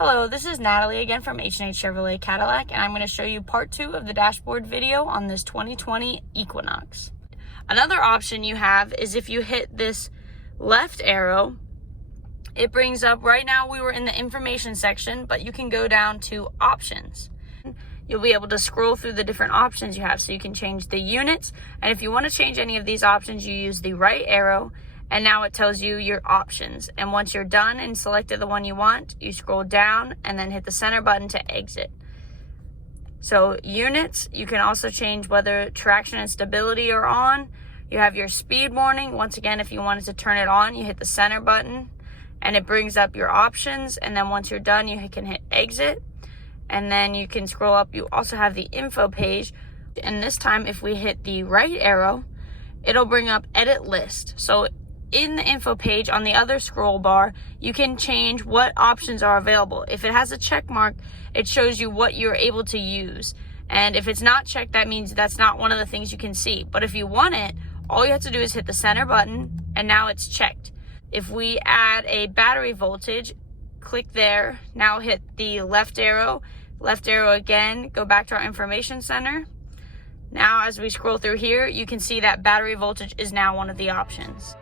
Hello, this is Natalie again from H&H Chevrolet Cadillac, and I'm going to show you part 2 of the dashboard video on this 2020 Equinox. Another option you have is if you hit this left arrow, it brings up, right now we were in the information section, but you can go down to options. You'll be able to scroll through the different options you have, so you can change the units, and if you want to change any of these options, you use the right arrow, and now it tells you your options. And once you're done and selected the one you want, you scroll down and then hit the center button to exit. So units, you can also change whether traction and stability are on. You have your speed warning. Once again, if you wanted to turn it on, you hit the center button and it brings up your options. And then once you're done, you can hit exit. And then you can scroll up. You also have the info page. And this time, if we hit the right arrow, it'll bring up edit list. So in the info page on the other scroll bar, you can change what options are available. If it has a check mark, it shows you what you're able to use. And if it's not checked, that means that's not one of the things you can see. But if you want it, all you have to do is hit the center button and now it's checked. If we add a battery voltage, click there, now hit the left arrow again, go back to our information center. Now as we scroll through here, you can see that battery voltage is now one of the options.